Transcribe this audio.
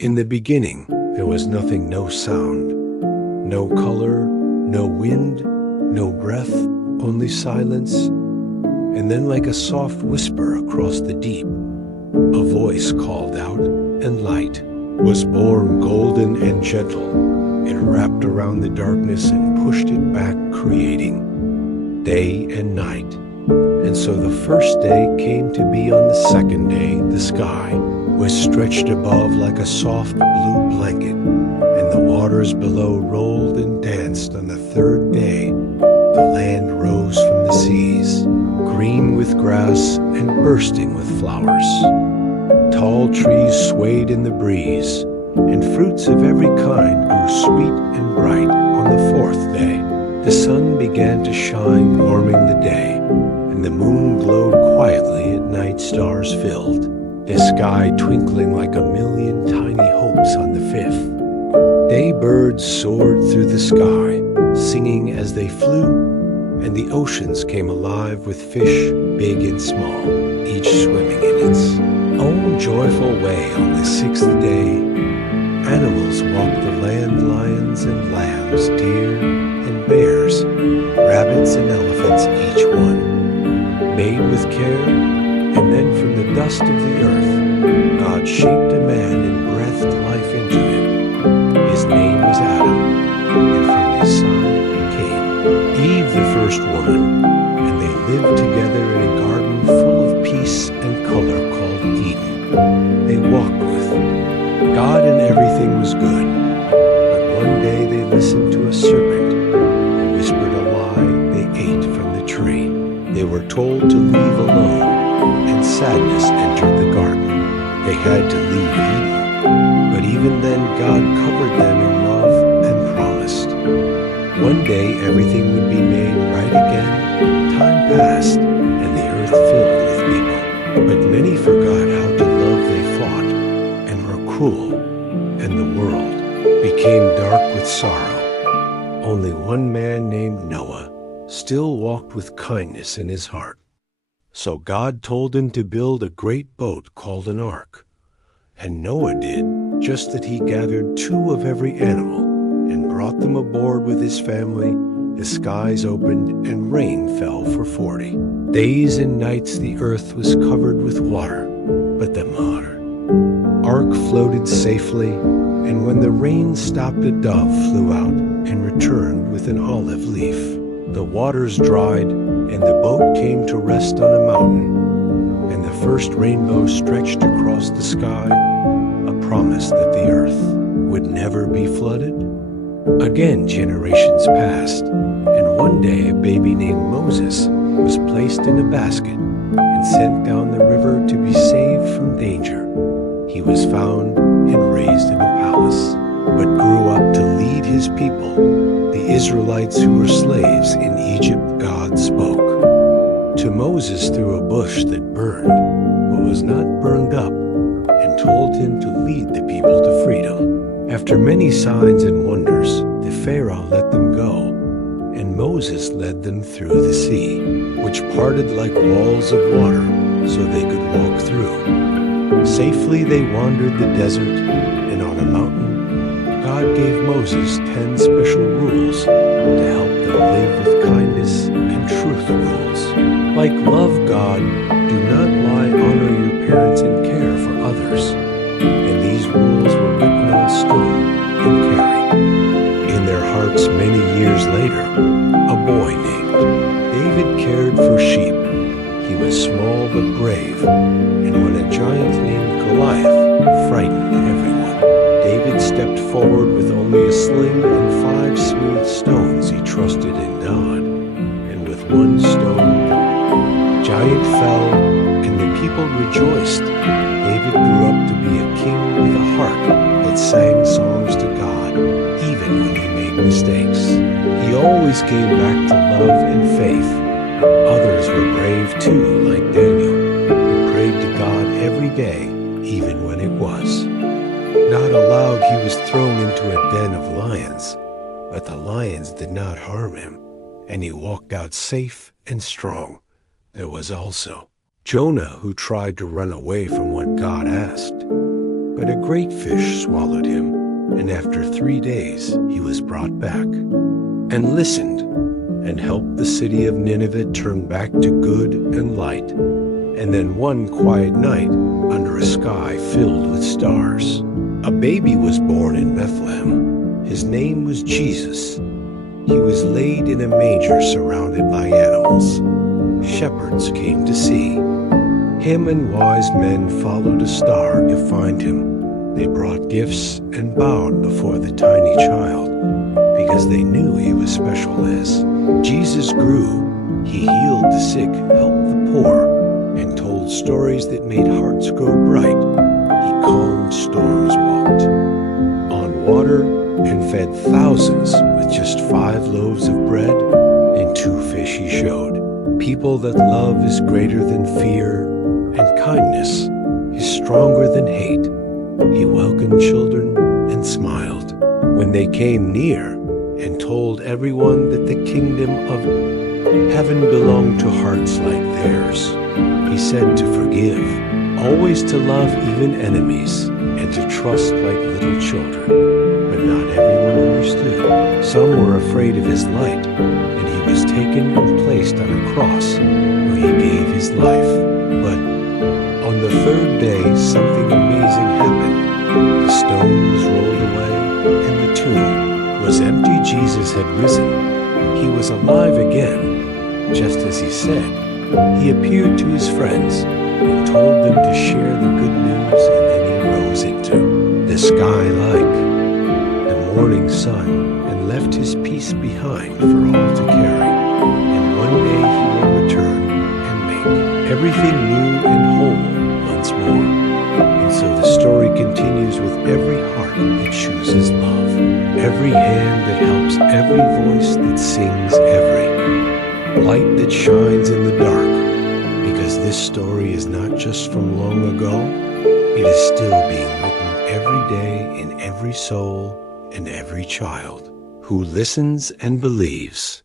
In the beginning, there was nothing, no sound, no color, no wind, no breath, only silence. And then like a soft whisper across the deep, a voice called out, and light was born golden and gentle. It wrapped around the darkness and pushed it back, creating day and night. And so the first day came to be. On the second day, the sky was stretched above like a soft blue blanket, and the waters below rolled and danced. On the third day, the land rose from the seas, green with grass and bursting with flowers. Tall trees swayed in the breeze, and fruits of every kind grew sweet and bright. On the fourth day, the sun began to shine, warming the day, and the moon glowed quietly at night, stars filled the sky, twinkling like a million tiny hopes. On the fifth day, birds soared through the sky, singing as they flew, and the oceans came alive with fish, big and small, each swimming in its own joyful way. On the sixth day, animals walked the land, lions and lambs, deer and bears, rabbits and elephants, each one made with care. And then from the dust of the earth, God shaped a man and breathed life into him. His name was Adam, and from his side came Eve, the first woman, and they lived together in a garden full of peace and color called Eden. They walked with God and everything was good. But one day they listened to a serpent who whispered a lie. They ate from the tree. They were told to leave alone, and sadness entered the garden. They had to leave Eden, but even then God covered them in love and promised one day everything would be made right again. Time passed, and the earth filled with people, but many forgot how to love. They fought and were cruel, and the world became dark with sorrow. Only one man named Noah still walked with kindness in his heart. So God told him to build a great boat called an ark. And Noah did just that. He gathered 2 of every animal and brought them aboard with his family. The skies opened and rain fell for 40 days and nights. The earth was covered with water, but the ark floated safely. And when the rain stopped, a dove flew out and returned with an olive leaf. The waters dried, and the boat came to rest on a mountain, and the first rainbow stretched across the sky, a promise that the earth would never be flooded. Again, generations passed, and one day a baby named Moses was placed in a basket and sent down the river to be saved from danger. He was found and raised in a palace, but grew up to lead his people, the Israelites who were slaves in Egypt. God spoke to Moses through a bush that burned, but was not burned up, and told him to lead the people to freedom. After many signs and wonders, the Pharaoh let them go, and Moses led them through the sea, which parted like walls of water, so they could walk through. Safely they wandered the desert, and on a mountain, God gave Moses 10 special rules to help them live with kindness and truth. Rules like love God, do not lie, honor your parents, and care for others. And these rules were written on stone and carried in their hearts. Many years later, a boy named David cared for sheep. He was small but brave, and when a giant named Goliath frightened everyone, David stepped forward with only a sling and 5 smooth stones. He trusted in God, and with one stone the giant fell, and the people rejoiced. David grew up to be a king with a heart that sang songs to God, even when he made mistakes. He always came back to love and faith. Others were brave too, like Daniel, who prayed to God every day, even when it was not allowed. He was thrown into a den of lions, but the lions did not harm him, and he walked out safe and strong. There was also Jonah, who tried to run away from what God asked, But a great fish swallowed him, and after 3 days he was brought back, and listened, and helped the city of Nineveh turn back to good and light. And then one quiet night, under a sky filled with stars, a baby was born in Bethlehem. His name was Jesus. He was laid in a manger surrounded by animals. Shepherds came to see him, and wise men followed a star to find him. They brought gifts and bowed before the tiny child, because they knew he was special. As Jesus grew, he healed the sick, helped the poor, and told stories that made hearts grow bright. He calmed storms, walked on water, and fed thousands with just 5 loaves of bread and 2 fish he showed people that love is greater than fear, and kindness is stronger than hate. He welcomed children and smiled when they came near, and told everyone that the kingdom of heaven belonged to hearts like theirs. He said to forgive, always to love even enemies, and to trust like little children. But not everyone understood. Some were afraid of his light, and he was taken and placed on a cross where he gave his life. But on the 3rd day, something amazing happened. The stone was rolled away, and the tomb was empty. Jesus had risen. He was alive again, just as he said. He appeared to his friends and told them to share the good news, and then he rose into the sky like the morning sun, and left his peace behind for all to carry. And one day he will return and make everything new and whole once more. And so the story continues with every heart that chooses love, every hand that helps, every voice that sings, every light that shines in the dark. Because this story is not just from long ago, it is still being written every day in every soul and every child who listens and believes.